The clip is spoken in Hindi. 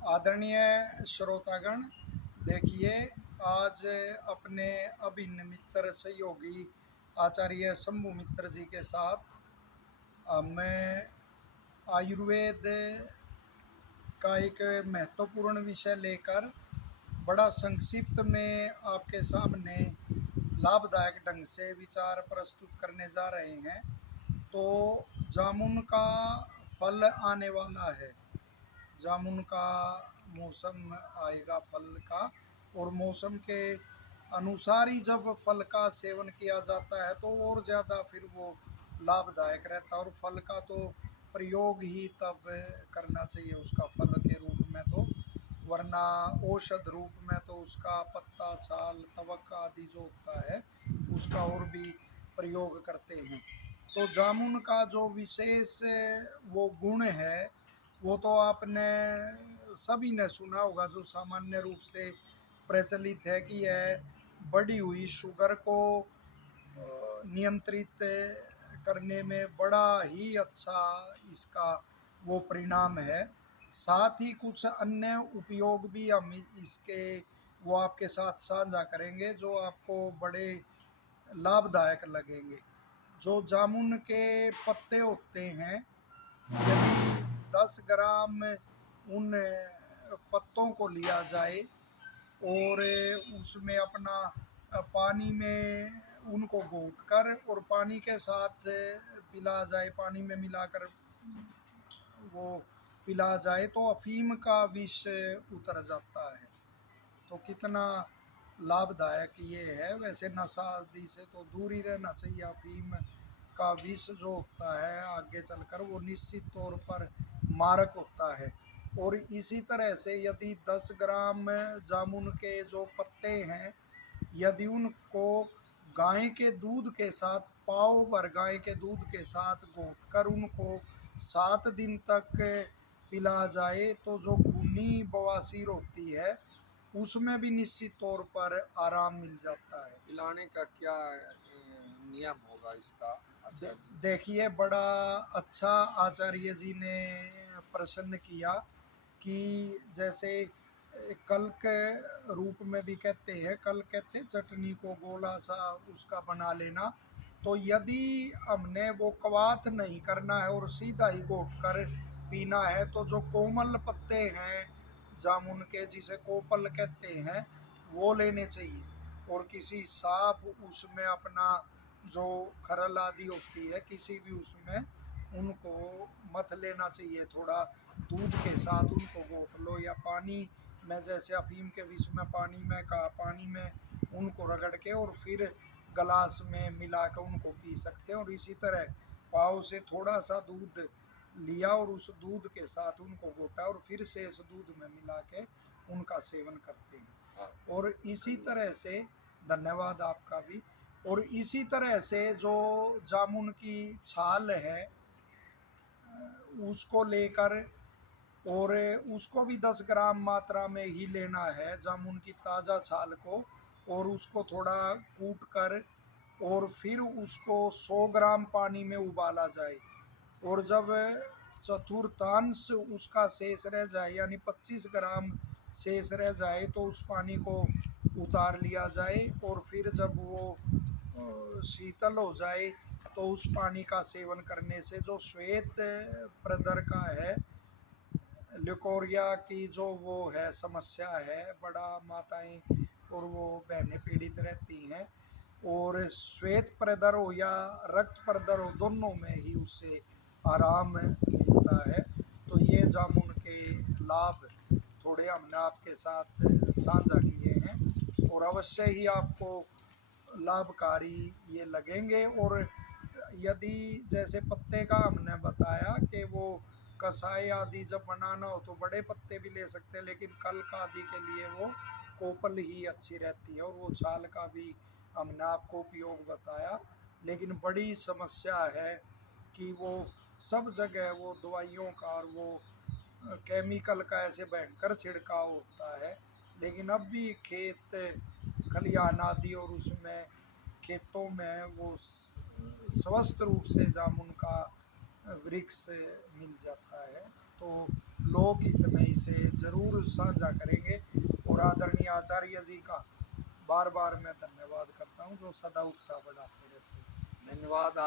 आदरणीय श्रोतागण, देखिए, आज अपने अभिन्न मित्र सहयोगी आचार्य शंभु मित्र जी के साथ मैं आयुर्वेद का एक महत्वपूर्ण विषय लेकर बड़ा संक्षिप्त में आपके सामने लाभदायक ढंग से विचार प्रस्तुत करने जा रहे हैं। तो जामुन का फल आने वाला है। जामुन का मौसम आएगा फल का, और मौसम के अनुसार ही जब फल का सेवन किया जाता है तो और ज़्यादा फिर वो लाभदायक रहता है। और फल का तो प्रयोग ही तब करना चाहिए उसका फल के रूप में, तो वरना औषध रूप में तो उसका पत्ता, छाल, तवक आदि जो होता है उसका और भी प्रयोग करते हैं। तो जामुन का जो विशेष वो गुण है वो तो आपने सभी ने सुना होगा, जो सामान्य रूप से प्रचलित है कि यह बढ़ी हुई शुगर को नियंत्रित करने में बड़ा ही अच्छा इसका वो परिणाम है। साथ ही कुछ अन्य उपयोग भी हम इसके वो आपके साथ साझा करेंगे जो आपको बड़े लाभदायक लगेंगे। जो जामुन के पत्ते होते हैं, यदि 10 ग्राम उन पत्तों को लिया जाए और उसमें अपना पानी में उनको घोट कर और पानी के साथ पिला जाए, पानी में मिलाकर वो पिला जाए, तो अफीम का विष उतर जाता है। तो कितना लाभदायक ये है। वैसे नशा आदि से तो दूर ही रहना चाहिए। अफीम का विष जो होता है आगे चलकर वो निश्चित तौर पर मारक होता है। और इसी तरह से यदि 10 ग्राम जामुन के जो पत्ते हैं, यदि उनको गाय के दूध के साथ, पाव भर गाय के दूध के साथ घोट कर उनको 7 दिन तक पिला जाए तो जो खूनी बवासीर होती है उसमें भी निश्चित तौर पर आराम मिल जाता है। पिलाने का क्या नियम होगा इसका आचार्य जी? देखिए, बड़ा अच्छा आचार्य जी ने प्रश्न किया कि जैसे कल के रूप में भी कहते हैं, कल कहते चटनी को गोला सा उसका बना लेना। तो यदि हमने वो कवात नहीं करना है और सीधा ही घोट कर पीना है, तो जो कोमल पत्ते हैं जामुन के, जिसे कोपल कहते हैं, वो लेने चाहिए। और किसी साफ उसमें अपना जो खरल आदि होती है किसी भी उसमें उनको मथ लेना चाहिए। थोड़ा दूध के साथ उनको घोट लो, या पानी में, जैसे अफीम के विष में पानी में का पानी में उनको रगड़ के और फिर गिलास में मिला कर उनको पी सकते हैं। और इसी तरह पाव से थोड़ा सा दूध लिया और उस दूध के साथ उनको घोटा और फिर से इस दूध में मिला के उनका सेवन करते हैं। और इसी तरह से धन्यवाद आपका भी। और इसी तरह से जो जामुन की छाल है उसको लेकर, और उसको भी 10 ग्राम मात्रा में ही लेना है, जामुन की ताज़ा छाल को, और उसको थोड़ा कूट कर और फिर उसको 100 ग्राम पानी में उबाला जाए। और जब चतुर्थांश उसका शेष रह जाए, यानी 25 ग्राम शेष रह जाए, तो उस पानी को उतार लिया जाए। और फिर जब वो शीतल हो जाए तो उस पानी का सेवन करने से जो श्वेत प्रदर का है, ल्यूकोरिया की जो वो है समस्या है, बड़ा माताएं और वो बहनें पीड़ित रहती हैं, और श्वेत प्रदर हो या रक्त प्रदर हो, दोनों में ही उससे आराम मिलता है। तो ये जामुन के लाभ थोड़े हमने आपके साथ साझा किए हैं, और अवश्य ही आपको लाभकारी ये लगेंगे। और यदि जैसे पत्ते का हमने बताया कि वो कसाई आदि जब बनाना हो तो बड़े पत्ते भी ले सकते हैं, लेकिन कल्क आदि के लिए वो कोपल ही अच्छी रहती है। और वो छाल का भी हमने आपको उपयोग बताया। लेकिन बड़ी समस्या है कि वो सब जगह वो दवाइयों का और वो केमिकल का ऐसे भयंकर छिड़काव होता है। लेकिन अब भी खेत खलिहान आदि और उसमें खेतों में वो स्वस्थ रूप से जामुन का वृक्ष मिल जाता है। तो लोकहित में इसे जरूर साझा करेंगे। और आदरणीय आचार्य जी का बार बार मैं धन्यवाद करता हूँ जो सदा उत्साह बढ़ाते रहते हैं। धन्यवाद।